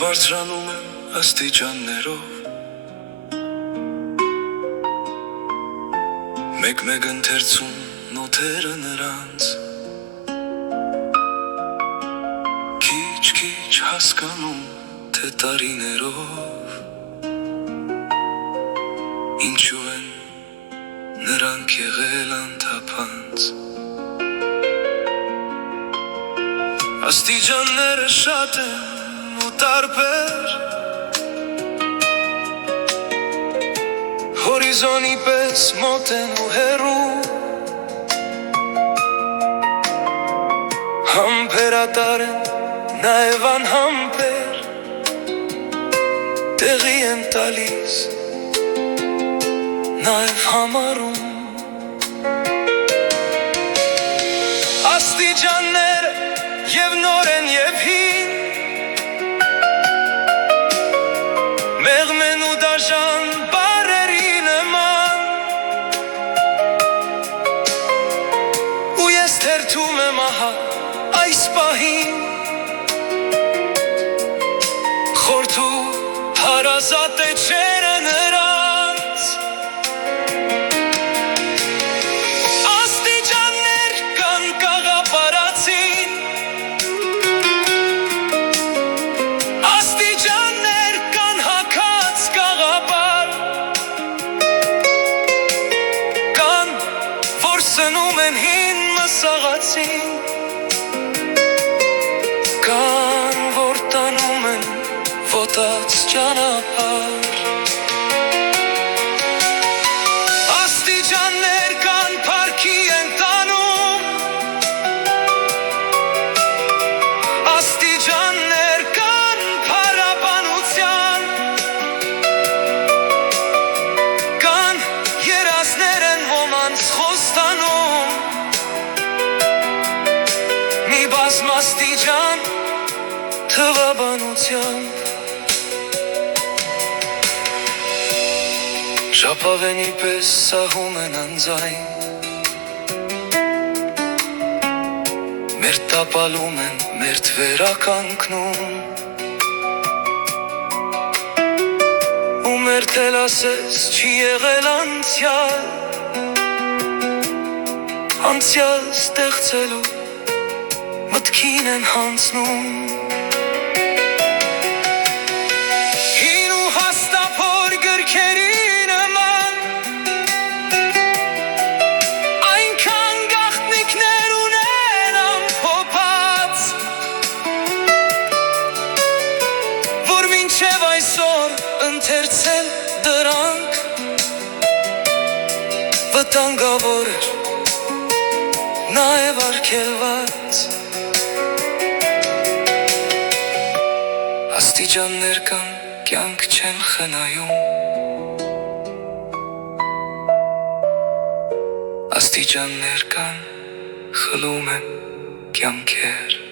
բարձրանում եմ աստիճաններով, մեկ-մեկ ընթերցում նոթերը նրանց, քիչ-քիչ հասկանում, թե տարիներով ինչու են նրանք եղել անթափանց։ Աստիճանները շատ են ու տարբեր, հորիզոնի պես մոտ են ու հեռու, համբերատար են նաև անհամբեր, տեղի են տալիս նաև համարում։ Աստիճանները և նոր են և հին, մեղմ են ու դաժան բառերի նման, ու ես թերթում եմ ահա այս պահին, խորթ ու հարազատ էջերը նրանց։ Աստիճաններ կան կաղապարացին, աստիճաններ կան հագած կաղապար, կան, որ սնում են հին մսաղացին, կան, որ տանում են ոտած ճանապարհ։ Աստիճաններ կան փառքի են տանում, աստիճաններ կան փառաբանության, կան երազներ են ոմանց խոստանում, մի բազմ աստիճան թվաբանությամբ։ Ժապավենի պես սահում են անձայն, մեր տապալում են, մեր թվերականգնում, ու մեր թել ասես չի եղել անցյալ, անցյալ ստեղծելու մտքին են հանցնում։ Հին ու հաստափոր գրքերի նման, այնքան գաղտնիքներ ունեն ամփոփած, որ մինչև այսօր ընթերցել դրանք վտանգավոր էր, նաև արգելված։ Աստիճաններ կան, կյանք չեն խնայում, աստիճաններ կան, խլում են կյանքեր։